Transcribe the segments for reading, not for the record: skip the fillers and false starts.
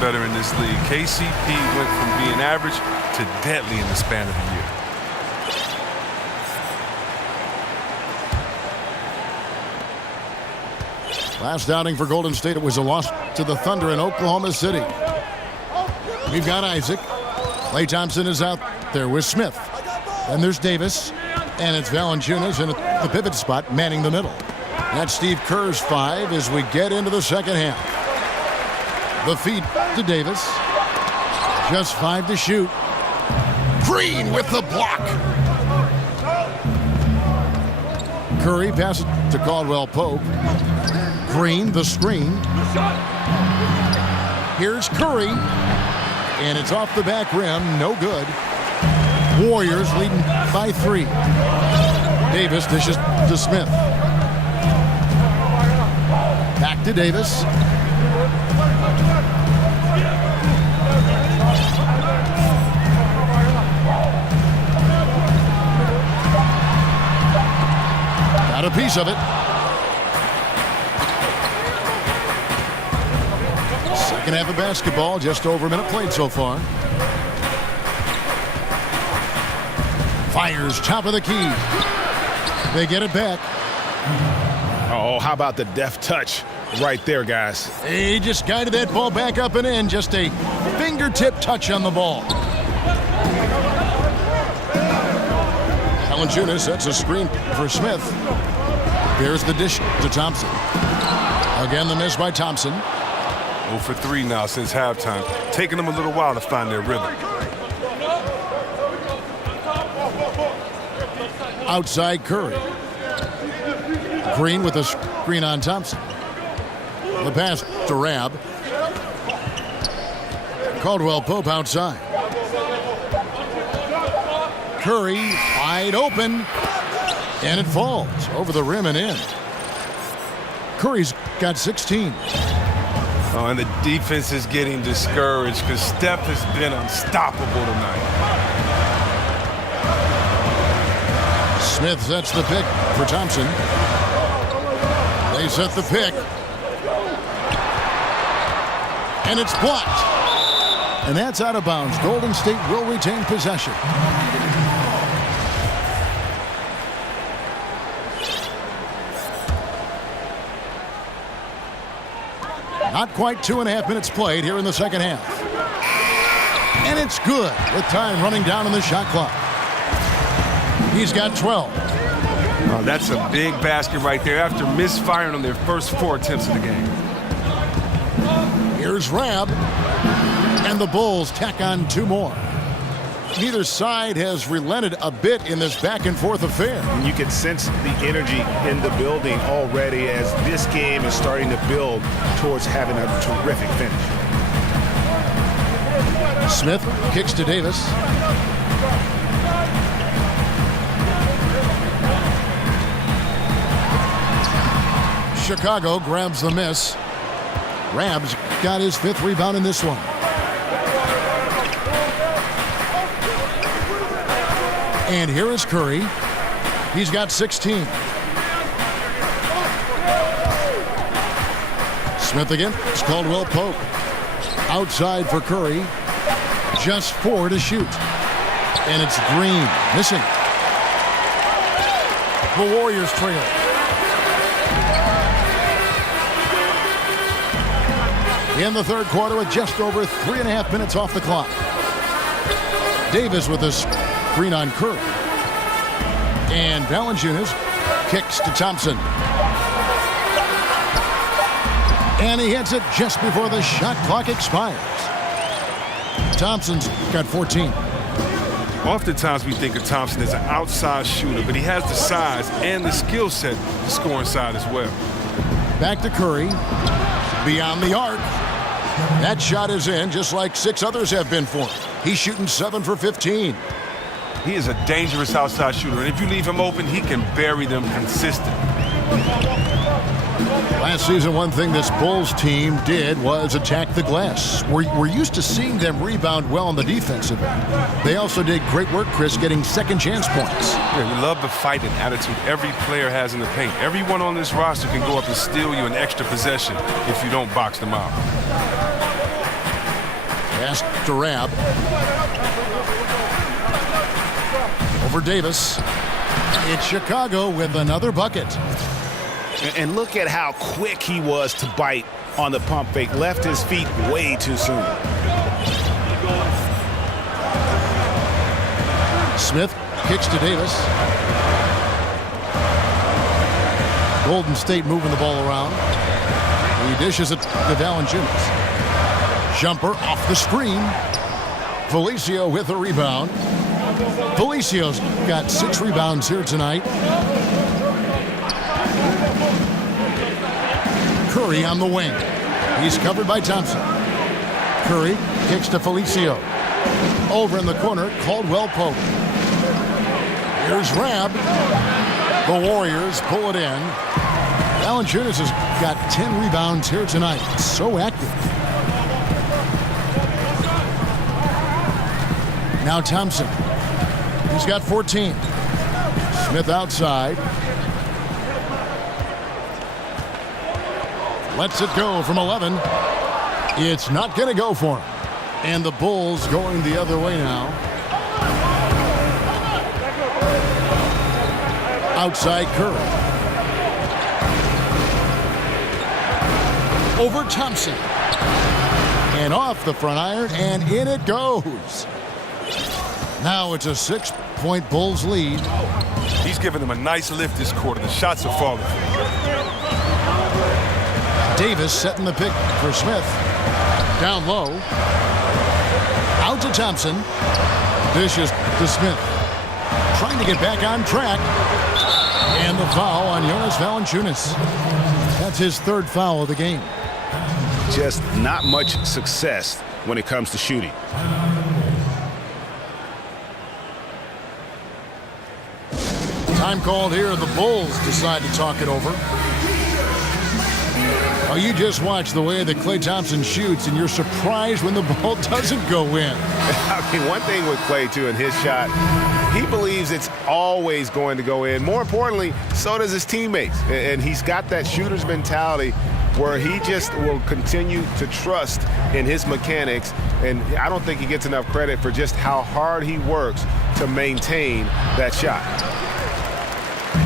better in this league. KCP went from being average to deadly in the span of a year. Last outing for Golden State, it was a loss to the Thunder in Oklahoma City. We've got Isaac. Klay Thompson is out there with Smith. And there's Davis. And it's Valanciunas in the pivot spot, manning the middle. That's Steve Kerr's 5 as we get into the second half. The feed to Davis. Just 5 to shoot. Green with the block. Curry passes to Caldwell Pope. Green, the screen. Here's Curry. And it's off the back rim. No good. Warriors leading by 3. Davis dishes to Smith. Back to Davis. Got a piece of it. Second half of basketball, just over a minute played so far. Fires top of the key. They get it back. Oh, how about the deft touch right there, guys? He just guided that ball back up and in. Just a fingertip touch on the ball. Valanciunas sets a screen for Smith. Here's the dish to Thompson. Again, the miss by Thompson. 0 for 3 now since halftime. Taking them a little while to find their rhythm. Outside Curry. Green with a screen on Thompson. The pass to Rab. Caldwell Pope outside. Curry wide open. And it falls over the rim and in. Curry's got 16. Oh, and the defense is getting discouraged because Steph has been unstoppable tonight. Smith sets the pick for Thompson. They set the pick. And it's blocked. And that's out of bounds. Golden State will retain possession. Not quite 2.5 minutes played here in the second half. And it's good with time running down on the shot clock. He's got 12. Oh, that's a big basket right there after misfiring on their first 4 attempts of the game. Here's Rab. And the Bulls tack on 2 more. Neither side has relented a bit in this back-and-forth affair. And you can sense the energy in the building already as this game is starting to build towards having a terrific finish. Smith kicks to Davis. Chicago grabs the miss. Rab's got his 5th rebound in this one. And here is Curry. He's got 16. Smith again. It's Caldwell Pope. Outside for Curry. Just 4 to shoot. And it's Green. Missing. The Warriors trail. In the third quarter with just over 3.5 minutes off the clock. Davis with a screen on Curry. And Valanciunas kicks to Thompson. And he hits it just before the shot clock expires. Thompson's got 14. Oftentimes we think of Thompson as an outside shooter, but he has the size and the skill set to score inside as well. Back to Curry. Beyond the arc. That shot is in, just like 6 others have been for him. He's shooting 7 for 15. He is a dangerous outside shooter, and if you leave him open, he can bury them consistently. Last season, one thing this Bulls team did was attack the glass. We're used to seeing them rebound well on the defensive end. They also did great work, Chris, getting second chance points. Yeah, we love the fight and attitude every player has in the paint. Everyone on this roster can go up and steal you an extra possession if you don't box them out. Pass to Rab. Over Davis. It's Chicago with another bucket. And look at how quick he was to bite on the pump fake. Left his feet way too soon. Smith kicks to Davis. Golden State moving the ball around. He dishes it to Valanciunas. Jumper off the screen. Felicio with a rebound. Felicio's got 6 rebounds here tonight. Curry on the wing. He's covered by Thompson. Curry kicks to Felicio. Over in the corner, Caldwell Pope. Here's Rab. The Warriors pull it in. Valanciunas has got 10 rebounds here tonight. So active. Now Thompson. He's got 14. Smith outside. Lets it go from 11. It's not going to go for him. And the Bulls going the other way now. Outside Curry. Over Thompson. And off the front iron, and in it goes. Now it's a 6-point Bulls lead. He's giving them a nice lift this quarter. The shots are falling. Davis setting the pick for Smith. Down low. Out to Thompson. Dishes to Smith. Trying to get back on track. And the foul on Jonas Valanciunas. That's his 3rd foul of the game. Just not much success when it comes to shooting. Time called here. The Bulls decide to talk it over. Oh, you just watch the way that Klay Thompson shoots, and you're surprised when the ball doesn't go in. I mean, one thing with Klay, too, in his shot, he believes it's always going to go in. More importantly, so does his teammates. And he's got that shooter's mentality where he just will continue to trust in his mechanics. And I don't think he gets enough credit for just how hard he works to maintain that shot.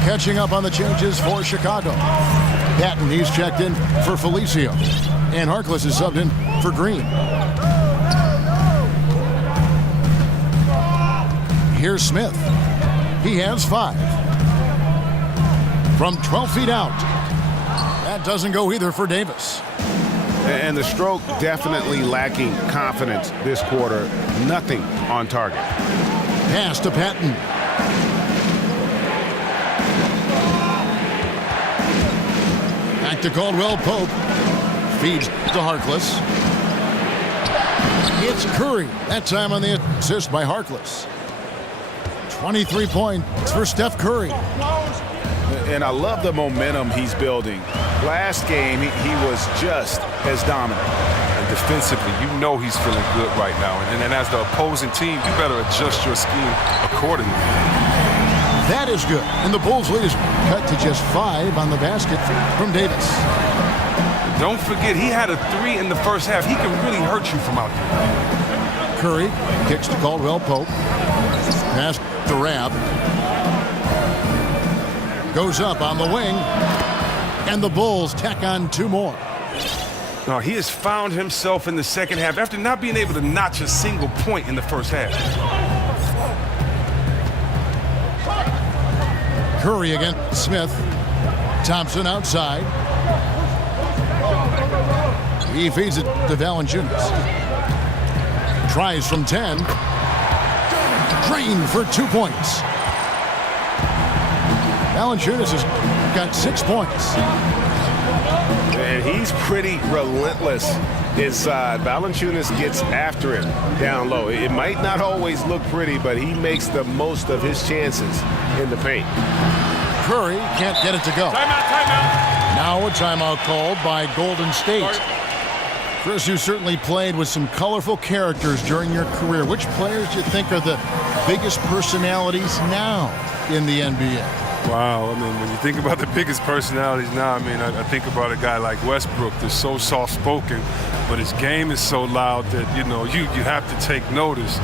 Catching up on the changes for Chicago. Patton, he's checked in for Felicio. And Harkless is subbed in for Green. Here's Smith. He has 5. From 12 feet out. That doesn't go either for Davis. And the stroke definitely lacking confidence this quarter. Nothing on target. Pass to Patton. Back to Caldwell Pope. Feeds to Harkless. It's Curry. That time on the assist by Harkless. 23 points for Steph Curry. And I love the momentum he's building. Last game, he was just as dominant. And defensively, you know he's feeling good right now. And as the opposing team, you better adjust your scheme accordingly. That is good. And the Bulls lead is cut to just 5 on the basket from Davis. Don't forget, he had a 3 in the first half. He can really hurt you from out there. Curry kicks to Caldwell Pope. Pass to Rab. Goes up on the wing. And the Bulls tack on 2 more. No, he has found himself in the second half after not being able to notch a single point in the first half. Curry against Smith. Thompson outside. He feeds it to Valanciunas. Tries from 10. Drained for 2 points. Valanciunas has got 6 points. And he's pretty relentless inside. Valanciunas gets after him down low. It might not always look pretty, but he makes the most of his chances in the paint. Curry can't get it to go. Timeout. Now a timeout called by Golden State. Chris, you certainly played with some colorful characters during your career. Which players do you think are the biggest personalities now in the NBA? Wow, I mean, when you think about the biggest personalities now, I mean, I think about a guy like Westbrook that's so soft-spoken, but his game is so loud that, you know, you have to take notice.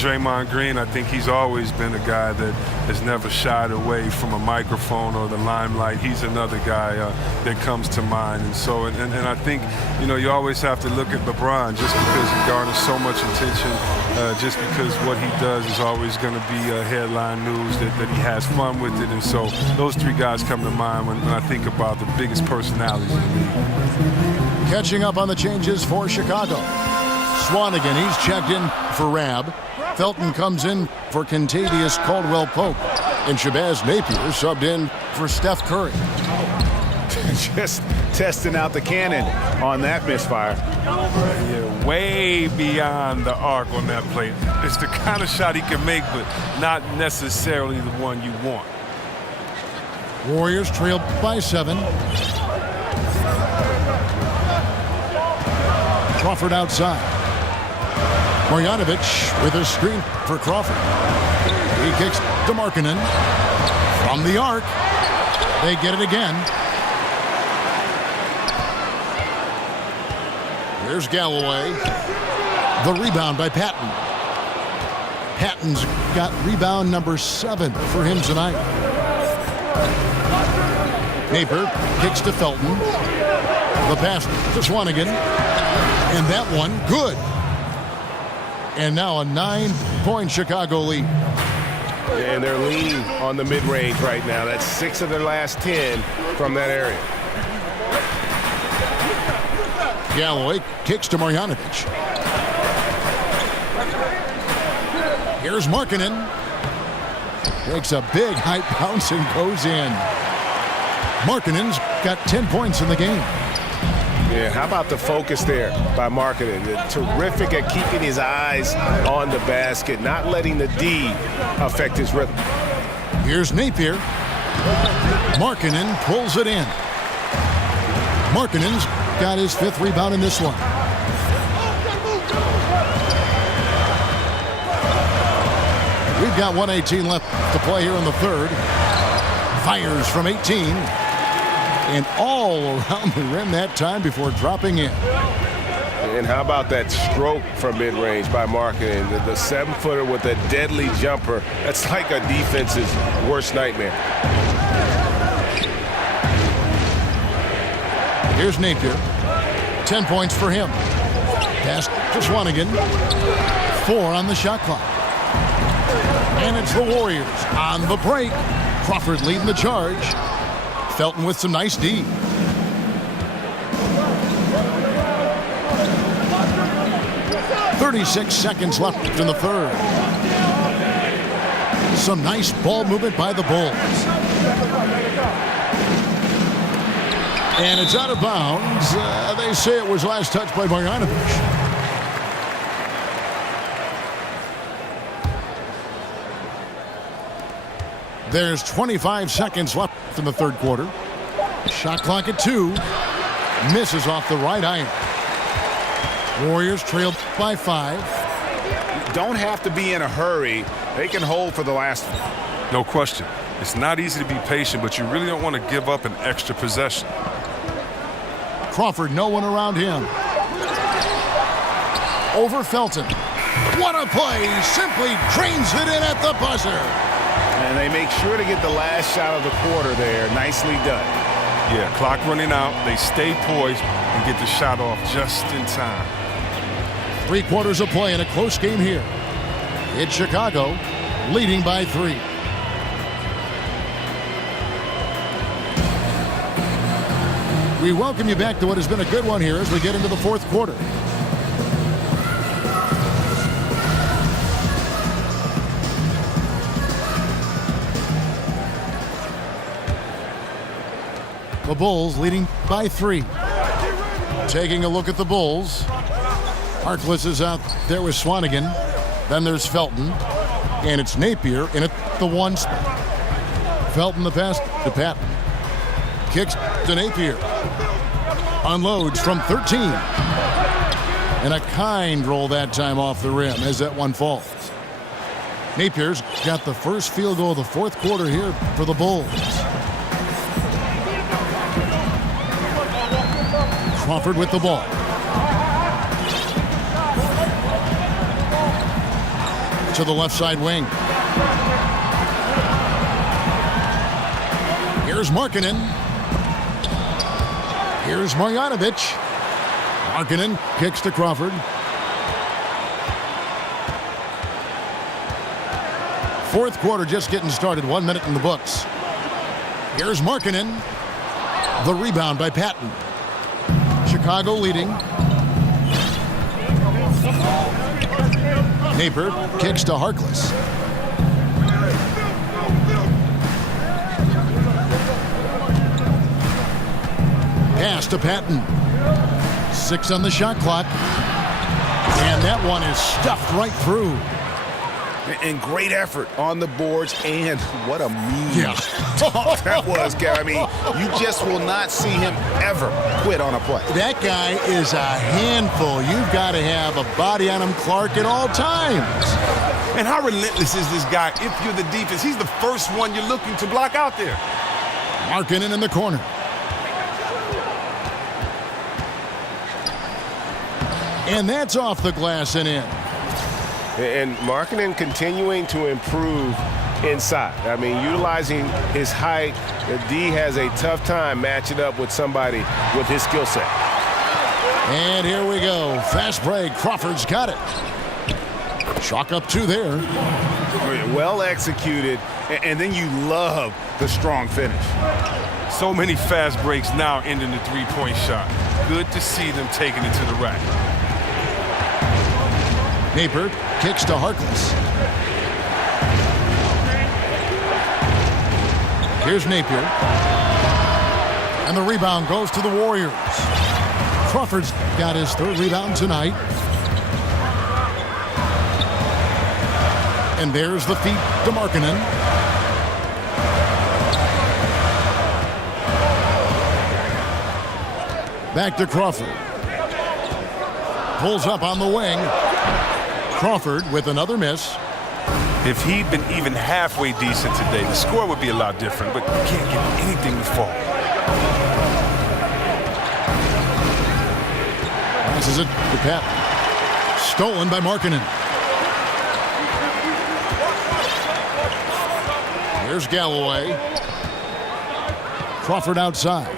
Draymond Green, I think he's always been a guy that has never shied away from a microphone or the limelight. He's another guy that comes to mind. And so, and I think, you know, you always have to look at LeBron just because he garners so much attention, just because what he does is always going to be headline news, that he has fun with it. And so those three guys come to mind when I think about the biggest personalities in the league. Catching up on the changes for Chicago. Swanigan, he's checked in for Rab. Felton comes in for Contavious Caldwell-Pope. And Shabazz Napier subbed in for Steph Curry. Just testing out the cannon on that misfire. Yeah, way beyond the arc on that play. It's the kind of shot he can make, but not necessarily the one you want. Warriors trailed by 7. Crawford outside. Marjanovic with a screen for Crawford. He kicks to Markkanen. From the arc. They get it again. Here's Galloway. The rebound by Patton. Patton's got rebound number 7 for him tonight. Napier kicks to Felton. The pass to Swanigan. And that one, good. And now a 9-point Chicago lead. And they're leaning on the mid-range right now. That's 6 of their last 10 from that area. Galloway kicks to Marjanovic. Here's Markkanen. Takes a big high bounce and goes in. Markkanen's got 10 points in the game. Yeah, how about the focus there by Markkanen? Terrific at keeping his eyes on the basket, not letting the D affect his rhythm. Here's Napier. Markkanen pulls it in. Markkanen's got his 5th rebound in this one. We've got 1:18 left to play here in the third. Fires from 18. And all around the rim that time before dropping in. And how about that stroke from mid-range by Markkanen? The 7-footer with a deadly jumper. That's like a defense's worst nightmare. Here's Napier. 10 points for him. Pass to Swanigan. 4 on the shot clock. And it's the Warriors on the break. Crawford leading the charge. Felton with some nice D. "36 seconds left in the third. Some nice ball movement by the Bulls. And it's out of bounds. They say it was last touched by Marjanovic. There's 25 seconds left in the third quarter. Shot clock at 2. Misses off the right iron. Warriors trailed by 5. Don't have to be in a hurry. They can hold for the last one. No question. It's not easy to be patient, but you really don't want to give up an extra possession. Crawford, no one around him. Over Felton. What a play! Simply drains it in at the buzzer. And they make sure to get the last shot of the quarter there. Nicely done. Yeah, clock running out. They stay poised and get the shot off just in time. 3 quarters of play in a close game here. It's Chicago leading by 3. We welcome you back to what has been a good one here as we get into the fourth quarter. The Bulls leading by 3. Taking a look at the Bulls. Harkless is out there with Swanigan. Then there's Felton. And it's Napier in at the 1 spot. Felton the pass to Patton. Kicks to Napier. Unloads from 13. And a kind roll that time off the rim as that one falls. Napier's got the first field goal of the fourth quarter here for the Bulls. Crawford with the ball. To the left side wing. Here's Markkanen. Here's Marjanovic. Markkanen kicks to Crawford. Fourth quarter just getting started. 1 minute in the books. Here's Markkanen. The rebound by Patton. Chicago leading. Napier kicks to Harkless. Pass to Patton. 6 on the shot clock. And that one is stuffed right through. And great effort on the boards, and what a mean dunk that was, Gary. I mean, you just will not see him ever quit on a play. That guy is a handful. You've got to have a body on him, Clark, at all times. And how relentless is this guy if you're the defense? He's the first one you're looking to block out there. Markkanen in the corner. And that's off the glass and in. And Markkanen continuing to improve inside. I mean, utilizing his height, D has a tough time matching up with somebody with his skill set. And here we go. Fast break. Crawford's got it. Chalk up 2 there. Well executed, and then you love the strong finish. So many fast breaks now ending the three-point shot. Good to see them taking it to the rack. Napier kicks to Harkless. Here's Napier. And the rebound goes to the Warriors. Crawford's got his 3rd rebound tonight. And there's the feed to Markkanen. Back to Crawford. Pulls up on the wing. Crawford with another miss. If he'd been even halfway decent today, the score would be a lot different, but you can't get anything to fall. Passes it to Pat. Stolen by Markkanen. Here's Galloway. Crawford outside.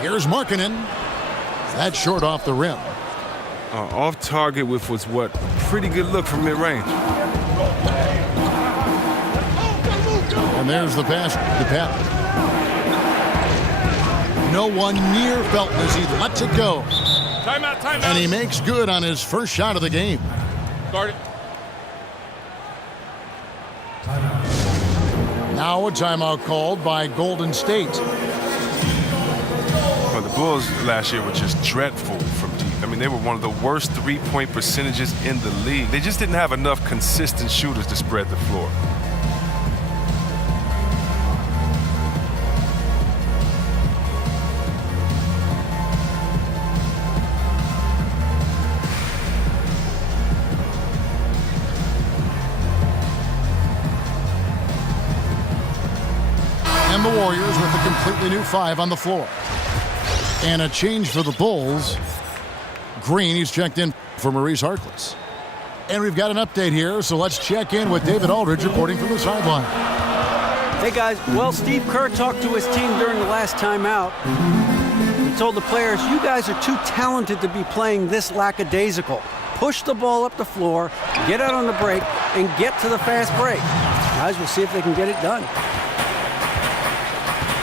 Here's Markkanen. That's short off the rim. Off target with what's pretty good look from mid-range. And there's the pass to Patton. No one near Felton as he lets it go. Timeout. And he makes good on his first shot of the game. Start it. Now a timeout called by Golden State. Well, the Bulls last year were just dreadful from deep. I mean, they were one of the worst three-point percentages in the league. They just didn't have enough consistent shooters to spread the floor. And the Warriors with a completely new 5 on the floor. And a change for the Bulls. Green, he's checked in for Maurice Harkless. And we've got an update here, so let's check in with David Aldridge reporting from the sideline. Hey guys, well, Steve Kerr talked to his team during the last timeout. He told the players, you guys are too talented to be playing this lackadaisical. Push the ball up the floor, get out on the break, and get to the fast break. Guys, we'll see if they can get it done.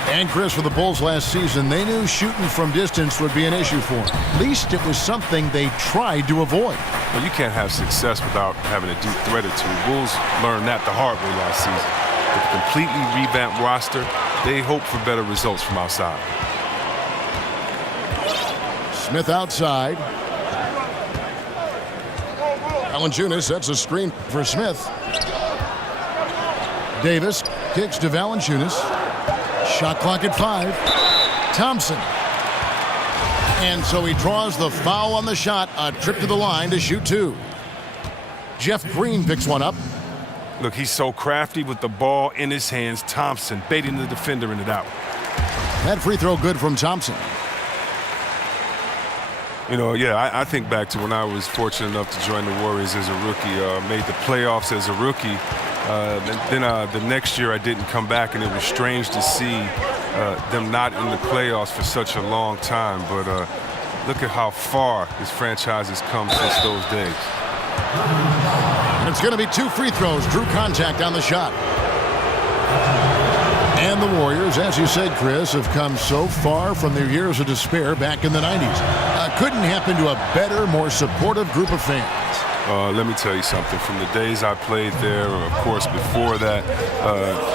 And Chris, for the Bulls last season, they knew shooting from distance would be an issue for them. At least it was something they tried to avoid. Well, you can't have success without having a deep threat or two. Bulls learned that the hard way last season. With a completely revamped roster, they hope for better results from outside. Smith outside. Valanciunas sets a screen for Smith. Davis kicks to Valanciunas. Shot clock at 5. Thompson. And so he draws the foul on the shot. A trip to the line to shoot 2. Jeff Green picks one up. Look, he's so crafty with the ball in his hands. Thompson baiting the defender in it out. That free throw good from Thompson. You know, yeah, I think back to when I was fortunate enough to join the Warriors as a rookie, made the playoffs as a rookie. Then the next year I didn't come back, and it was strange to see them not in the playoffs for such a long time. But look at how far this franchise has come since those days. And it's going to be 2 free throws. Drew contact on the shot. And the Warriors, as you said, Chris, have come so far from their years of despair back in the 90s. Couldn't happen to a better, more supportive group of fans. Let me tell you something. From the days I played there, or of course before that,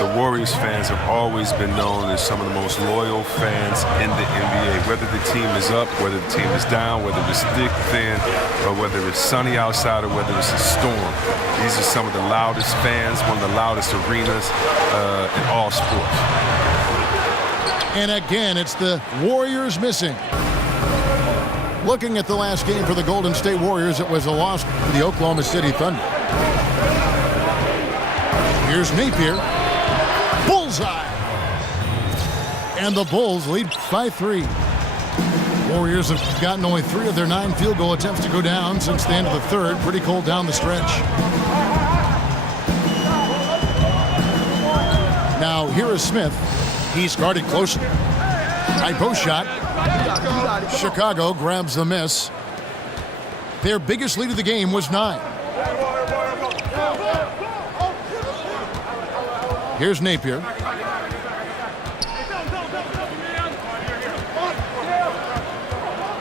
the Warriors fans have always been known as some of the most loyal fans in the NBA. Whether the team is up, whether the team is down, whether it's thick, thin, or whether it's sunny outside, or whether it's a storm. These are some of the loudest fans, one of the loudest arenas in all sports. And again, it's the Warriors missing. Looking at the last game for the Golden State Warriors, it was a loss to the Oklahoma City Thunder. Here's Napier. Bullseye! And the Bulls lead by 3. Warriors have gotten only 3 of their 9 field goal attempts to go down since the end of the third. Pretty cold down the stretch. Now, here is Smith. He's guarded closely. High post shot. Chicago grabs the miss. Their biggest lead of the game was 9. Here's Napier.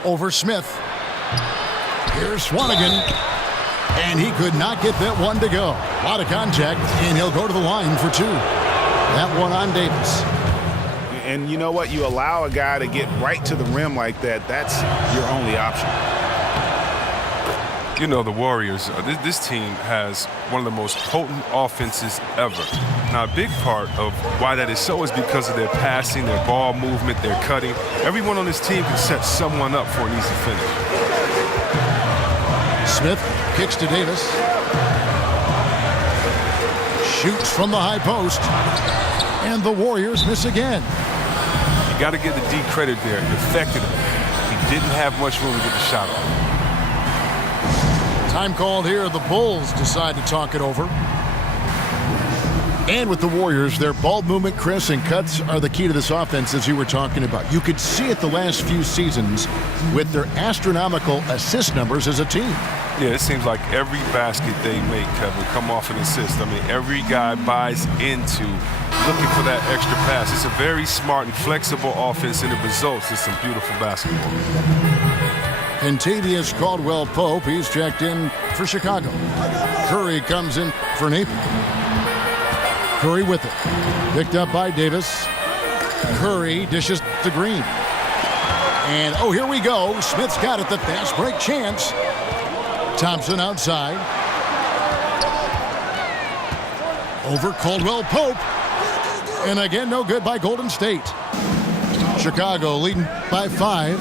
Over Smith. Here's Swanigan. And he could not get that one to go. A lot of contact, and he'll go to the line for 2. That one on Davis. And you know what? You allow a guy to get right to the rim like that, that's your only option. You know, the Warriors, this team has one of the most potent offenses ever. Now, a big part of why that is so is because of their passing, their ball movement, their cutting. Everyone on this team can set someone up for an easy finish. Smith kicks to Davis. Shoots from the high post. And the Warriors miss again. You got to give the D credit there. It affected him. He didn't have much room to get the shot off. Time called here. The Bulls decide to talk it over. And with the Warriors, their ball movement, Chris, and cuts are the key to this offense, as you were talking about. You could see it the last few seasons with their astronomical assist numbers as a team. Yeah, it seems like every basket they make, Kevin, come off an assist. I mean, every guy buys into looking for that extra pass. It's a very smart and flexible offense, and it results in some beautiful basketball. Kentavious Caldwell-Pope, he's checked in for Chicago. Curry comes in for Napier. Curry with it. Picked up by Davis. Curry dishes to Green. And, oh, here we go. Smith's got it. The fast break chance. Thompson outside. Over Caldwell-Pope. And again, no good by Golden State. Chicago leading by 5.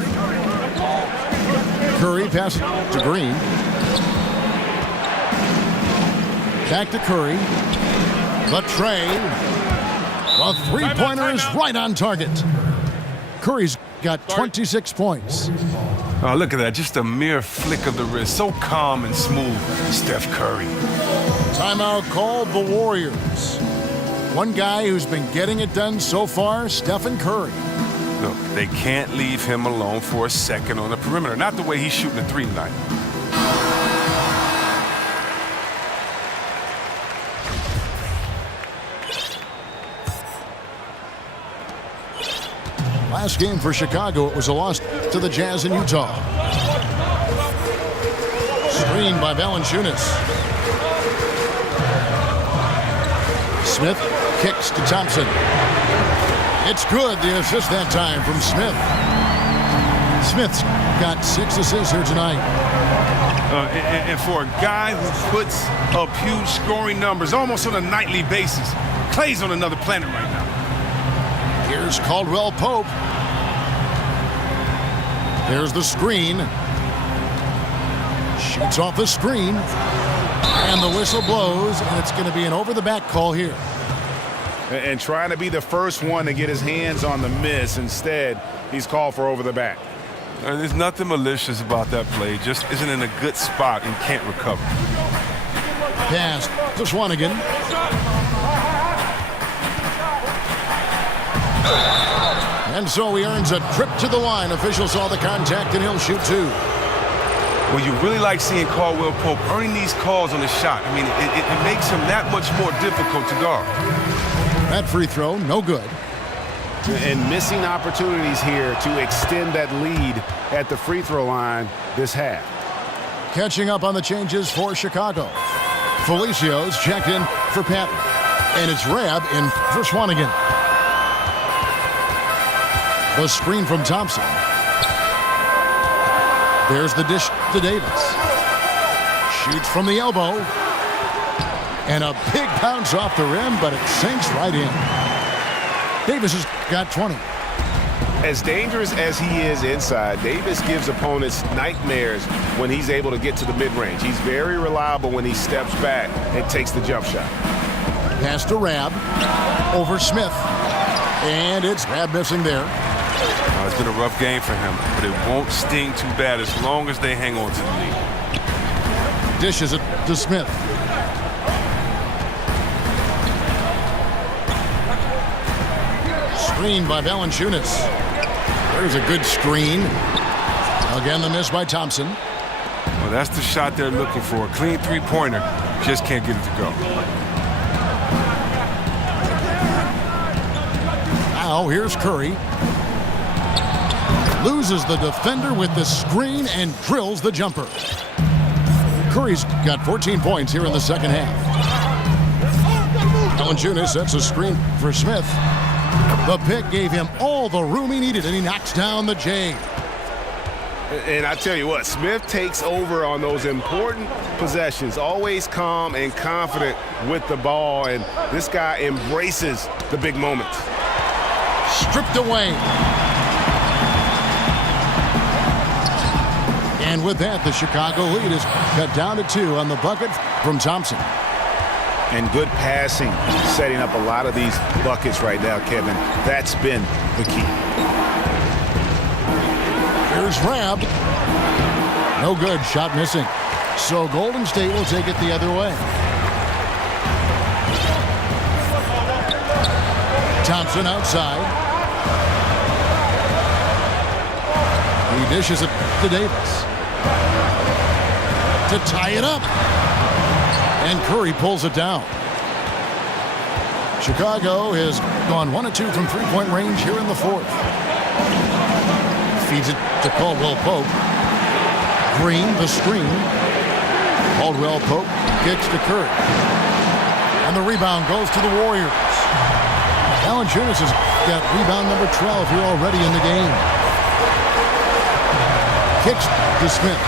Curry passes to Green. Back to Curry. The tray. The three-pointer is right on target. Curry's got 26 points. Oh, look at that. Just a mere flick of the wrist. So calm and smooth, Steph Curry. Timeout called the Warriors. One guy who's been getting it done so far, Stephen Curry. Look, they can't leave him alone for a second on the perimeter. Not the way he's shooting a 3 tonight. Last game for Chicago, it was a loss to the Jazz in Utah. Screen by Valanciunas. Smith kicks to Thompson. It's good, the assist that time from Smith. Smith's got 6 assists here tonight. And for a guy who puts up huge scoring numbers almost on a nightly basis, Clay's on another planet right now. Here's Caldwell-Pope. There's the screen. Shoots off the screen. And the whistle blows, and it's going to be an over-the-back call here. And trying to be the first one to get his hands on the miss. Instead, he's called for over the back. There's nothing malicious about that play. Just isn't in a good spot and can't recover. Pass to Swanigan. And so he earns a trip to the line. Officials saw the contact, and he'll shoot two. Well, you really like seeing Caldwell Pope earning these calls on the shot. I mean, it makes him that much more difficult to guard. That free throw, no good. And missing opportunities here to extend that lead at the free throw line this half. Catching up on the changes for Chicago. Felicia's checked in for Parte. And it's Rab in for Swanigan. The screen from Thompson. There's the dish to Davis. Shoots from the elbow. And a big bounce off the rim, but it sinks right in. Davis has got 20. As dangerous as he is inside, Davis gives opponents nightmares when he's able to get to the mid-range. He's very reliable when he steps back and takes the jump shot. Pass to Rab. Over Smith. And it's Rab missing there. It's been a rough game for him, but it won't sting too bad as long as they hang on to the lead. Dishes it to Smith. Screen by Valanciunas. There's a good screen. Again, the miss by Thompson. Well, that's the shot they're looking for. A clean three-pointer. Just can't get it to go. Now, here's Curry. Loses the defender with the screen and drills the jumper. Curry's got 14 points here in the second half. Valanciunas sets a screen for Smith. The pick gave him all the room he needed, and he knocks down the J. And I tell you what, Smith takes over on those important possessions, always calm and confident with the ball, and this guy embraces the big moments. Stripped away. And with that, the Chicago lead is cut down to 2 on the bucket from Thompson. And good passing, setting up a lot of these buckets right now, Kevin. That's been the key. Here's Rab. No good. Shot missing. So Golden State will take it the other way. Thompson outside. He dishes it to Davis. To tie it up. And Curry pulls it down. Chicago has gone 1 of 2 from three-point range here in the fourth. Feeds it to Caldwell Pope. Green, the screen. Caldwell Pope kicks to Curry. And the rebound goes to the Warriors. Valanciunas has got rebound number 12 here already in the game. Kicks to Smith.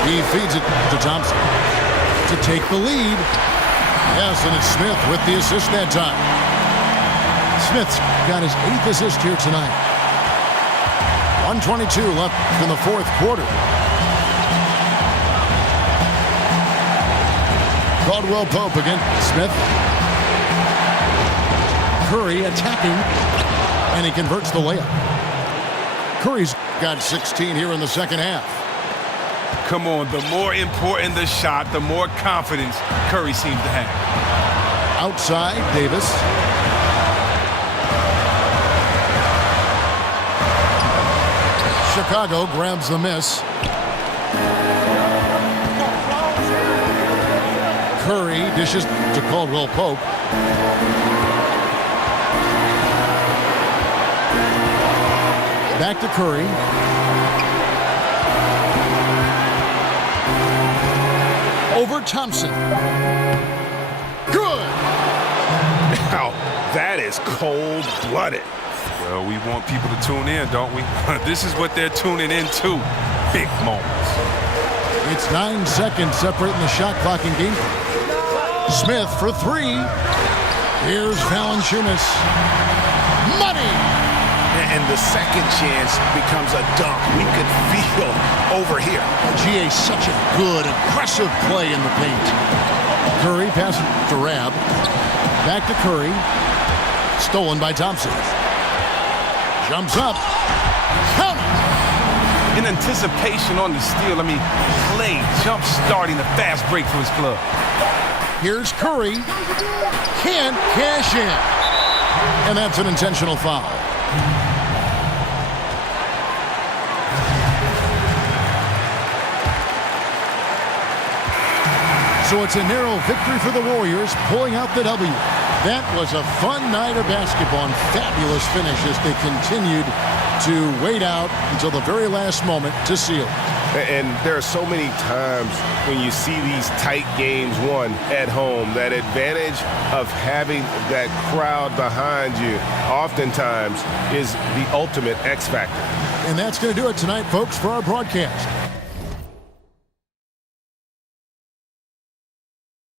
He feeds it to Thompson to take the lead. Yes, and it's Smith with the assist that time. Smith's got his 8th assist here tonight. 1:22 left in the fourth quarter. Caldwell Pope against Smith. Curry attacking, and he converts the layup. Curry's got 16 here in the second half. Come on, the more important the shot, the more confidence Curry seems to have. Outside, Davis. Chicago grabs the miss. Curry dishes to Caldwell Pope. Back to Curry. Over Thompson. Good. Now, that is cold-blooded. Well, we want people to tune in, don't we? This is what they're tuning into. Big moments. It's 9 seconds separating the shot clock and game. Smith for 3. Here's Valanciunas. Money! and the second chance becomes a dunk. We could feel over here. GA, such a good, aggressive play in the paint. Curry passes to Rab. Back to Curry. Stolen by Thompson. Jumps up. Count it! In anticipation on the steal, Clay jump starting a fast break for his club. Here's Curry. Can't cash in. And that's an intentional foul. So it's a narrow victory for the Warriors, pulling out the W. That was a fun night of basketball and fabulous finish as they continued to wait out until the very last moment to seal it. And there are so many times when you see these tight games won at home, that advantage of having that crowd behind you oftentimes is the ultimate X factor. And that's going to do it tonight, folks, for our broadcast.